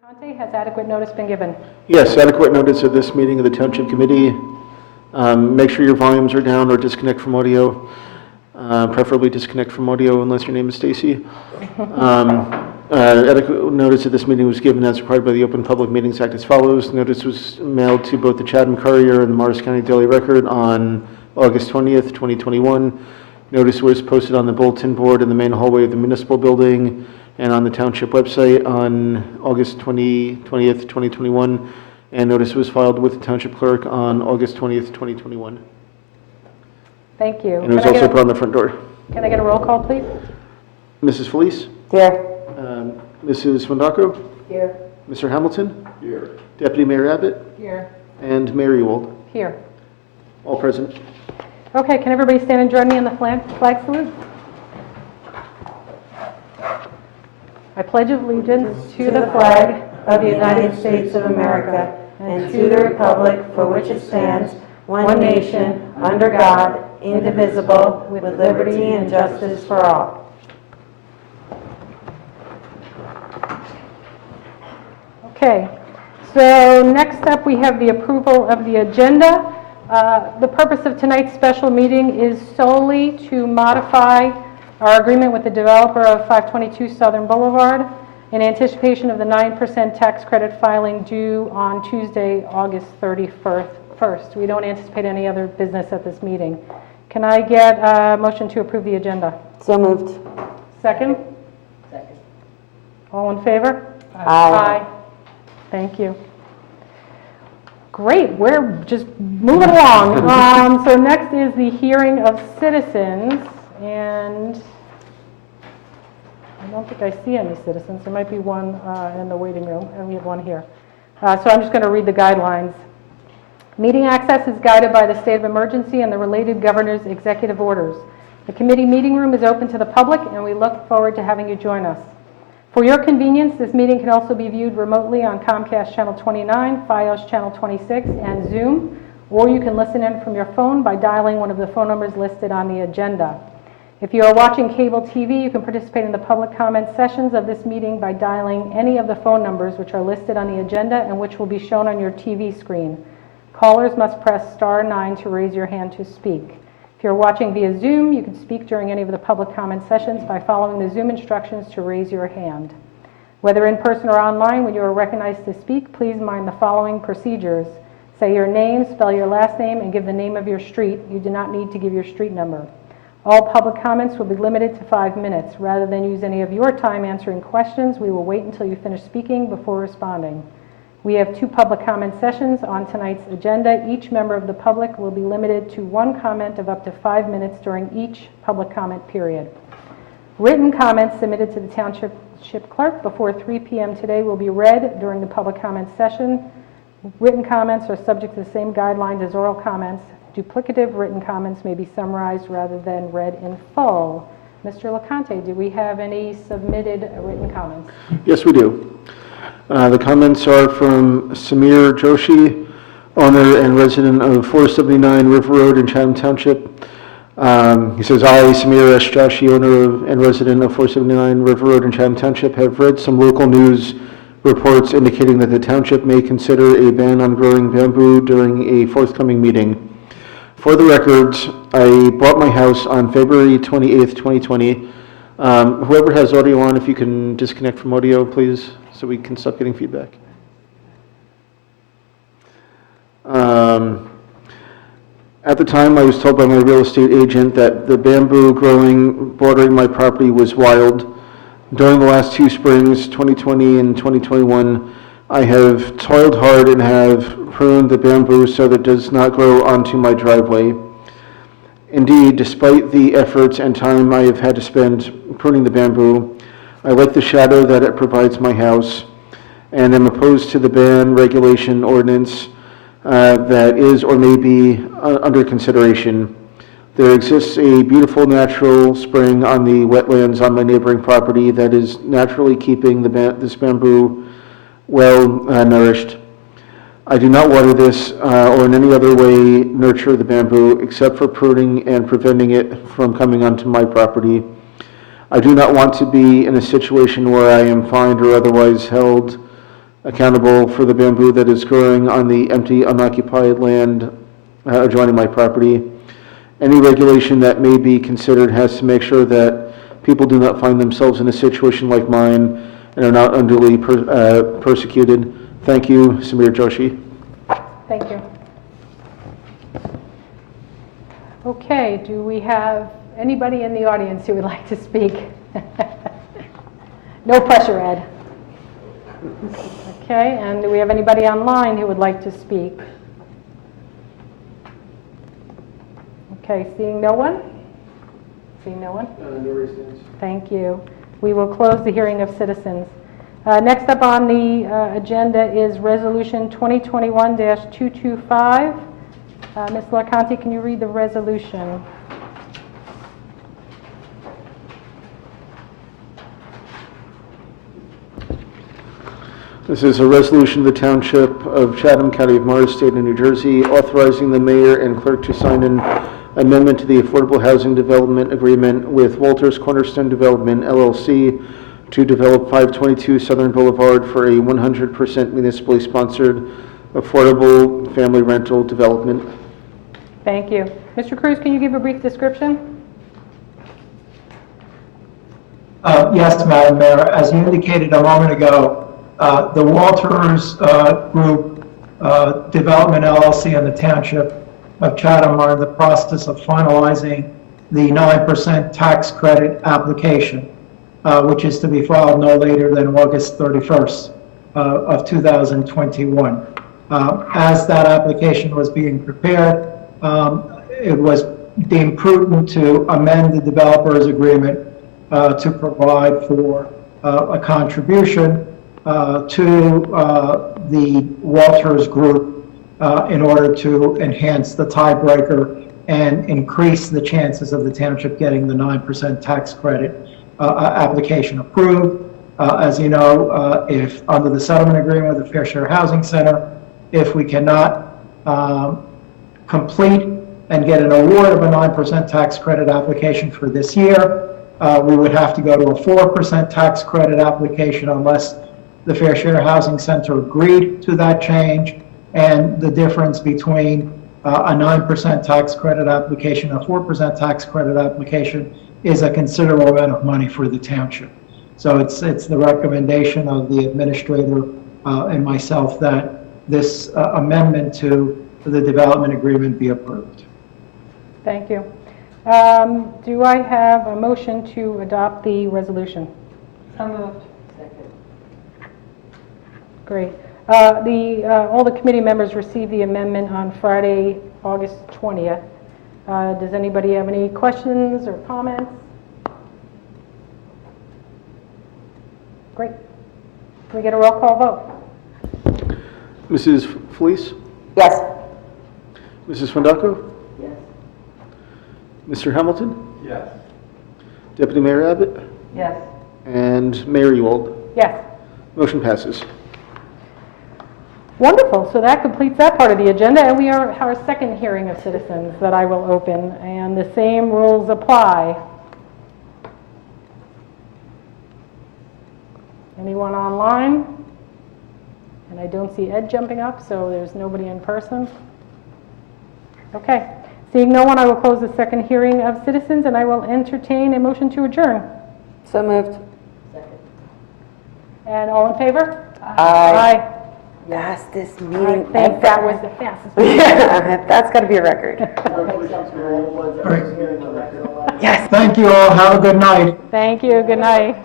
Conte, has adequate notice been given? Yes, adequate notice of this meeting of the Township Committee. Make sure your volumes are down or disconnect from audio. Preferably disconnect from audio unless your name is Stacy. Adequate notice of this meeting was given as required by the Open Public Meetings Act as follows. Notice was mailed to both the Chatham Courier and the Morris County Daily Record on August 20th, 2021. Notice was posted on the bulletin board in the main hallway of the municipal building and on the Township website on August 20th, 2021. And notice was filed with the Township Clerk on August 20th, 2021. Thank you. And it was also put on the front door. Can I get a roll call, please? Mrs. Felice? Here. Mrs. Fondaco? Here. Mr. Hamilton? Here. Deputy Mayor Abbott? Here. And Mayor Ewald? Here. All present. Okay, can everybody stand and join me in the flag salute? I pledge allegiance to the flag of the United States of America and to the republic for which it stands, one nation, under God, indivisible, with liberty and justice for all. Okay, so next up we have the approval of the agenda. The purpose of tonight's special meeting is solely to modify our agreement with the developer of 522 Southern Boulevard in anticipation of the 9% tax credit filing due on Tuesday, August 31st. We don't anticipate any other business at this meeting. Can I get a motion to approve the agenda? So moved. Second? Second. All in favor? Aye. Thank you. Great, we're just moving along. So next is the hearing of citizens, and I don't think I see any citizens. There might be one in the waiting room, and we have one here. So I'm just going to read the guidelines. Meeting access is guided by the state of emergency and the related governor's executive orders. The committee meeting room is open to the public, and we look forward to having you join us. For your convenience, this meeting can also be viewed remotely on Comcast Channel 29, Fios Channel 26, and Zoom, or you can listen in from your phone by dialing one of the phone numbers listed on the agenda. If you are watching cable TV, you can participate in the public comment sessions of this meeting by dialing any of the phone numbers which are listed on the agenda and which will be shown on your TV screen. Callers must press *9 to raise your hand to speak. If you're watching via Zoom, you can speak during any of the public comment sessions by following the Zoom instructions to raise your hand. Whether in person or online, when you are recognized to speak, please mind the following procedures. Say your name, spell your last name, and give the name of your street. You do not need to give your street number. All public comments will be limited to 5 minutes. Rather than use any of your time answering questions, we will wait until you finish speaking before responding. We have 2 public comment sessions on tonight's agenda. Each member of the public will be limited to 1 comment of up to 5 minutes during each public comment period. Written comments submitted to the Township Clerk before 3 p.m. today will be read during the public comment session. Written comments are subject to the same guidelines as oral comments. Duplicative written comments may be summarized rather than read in full. Mr. LaConte, do we have any submitted written comments? Yes, we do. The comments are from Samir Joshi, owner and resident of 479 River Road in Chatham Township. He says, I, Samir S. Joshi, owner and resident of 479 River Road in Chatham Township, have read some local news reports indicating that the township may consider a ban on growing bamboo during a forthcoming meeting. For the records, I bought my house on February 28th, 2020. Whoever has audio on, if you can disconnect from audio, please, so we can stop getting feedback. At the time, I was told by my real estate agent that the bamboo growing bordering my property was wild. During the last 2 springs, 2020 and 2021, I have toiled hard and have pruned the bamboo so that it does not grow onto my driveway. Indeed, despite the efforts and time I have had to spend pruning the bamboo, I like the shadow that it provides my house, and am opposed to the ban regulation ordinance that is or may be under consideration. There exists a beautiful natural spring on the wetlands on my neighboring property that is naturally keeping this bamboo well nourished. I do not water this or in any other way nurture the bamboo except for pruning and preventing it from coming onto my property. I do not want to be in a situation where I am fined or otherwise held accountable for the bamboo that is growing on the empty, unoccupied land adjoining my property. Any regulation that may be considered has to make sure that people do not find themselves in a situation like mine and are not unduly persecuted. Thank you, Samir Joshi. Thank you. Okay, do we have anybody in the audience who would like to speak? No pressure, Ed. Okay, and do we have anybody online who would like to speak? Okay, seeing no one? Seeing no one? No reasons. Thank you. We will close the hearing of citizens. Next up on the agenda is Resolution 2021-225. Ms. LaConte, can you read the resolution? This is a resolution of the Township of Chatham, County of Morris, State of New Jersey, authorizing the mayor and clerk to sign an amendment to the Affordable Housing Development Agreement with Walters Cornerstone Development, LLC, to develop 522 Southern Boulevard for a 100% municipally sponsored affordable family rental development. Thank you. Mr. Cruz, can you give a brief description? Yes, Madam Mayor. As you indicated a moment ago, the Walters Group Development LLC and the Township of Chatham are in the process of finalizing the 9% tax credit application, which is to be filed no later than August 31st of 2021. As that application was being prepared, it was deemed prudent to amend the developer's agreement to provide for a contribution to the Walters Group in order to enhance the tiebreaker and increase the chances of the township getting the 9% tax credit application approved. As you know, if under the settlement agreement with the Fair Share Housing Center, if we cannot complete and get an award of a 9% tax credit application for this year, we would have to go to a 4% tax credit application unless the Fair Share Housing Center agreed to that change, and the difference between a 9% tax credit application and a 4% tax credit application is a considerable amount of money for the township. So it's the recommendation of the administrator and myself that this amendment to the development agreement be approved. Thank you. Do I have a motion to adopt the resolution? So moved. Second. Great. All the committee members received the amendment on Friday, August 20th. Does anybody have any questions or comments? Great. Can we get a roll call vote? Mrs. Felice? Yes. Mrs. Fondaco? Yes. Mr. Hamilton? Yes. Deputy Mayor Abbott? Yes. And Mayor Ewald? Yes. Motion passes. Wonderful. So that completes that part of the agenda, and we are our second hearing of citizens that I will open, and the same rules apply. Anyone online? And I don't see Ed jumping up, so there's nobody in person. Okay. Seeing no one, I will close the second hearing of citizens, and I will entertain a motion to adjourn. So moved. And all in favor? Aye. Fastest I meeting think that was the fastest meeting. That's got to be a record. Yes. Thank you all. Have a good night. Thank you. Good night.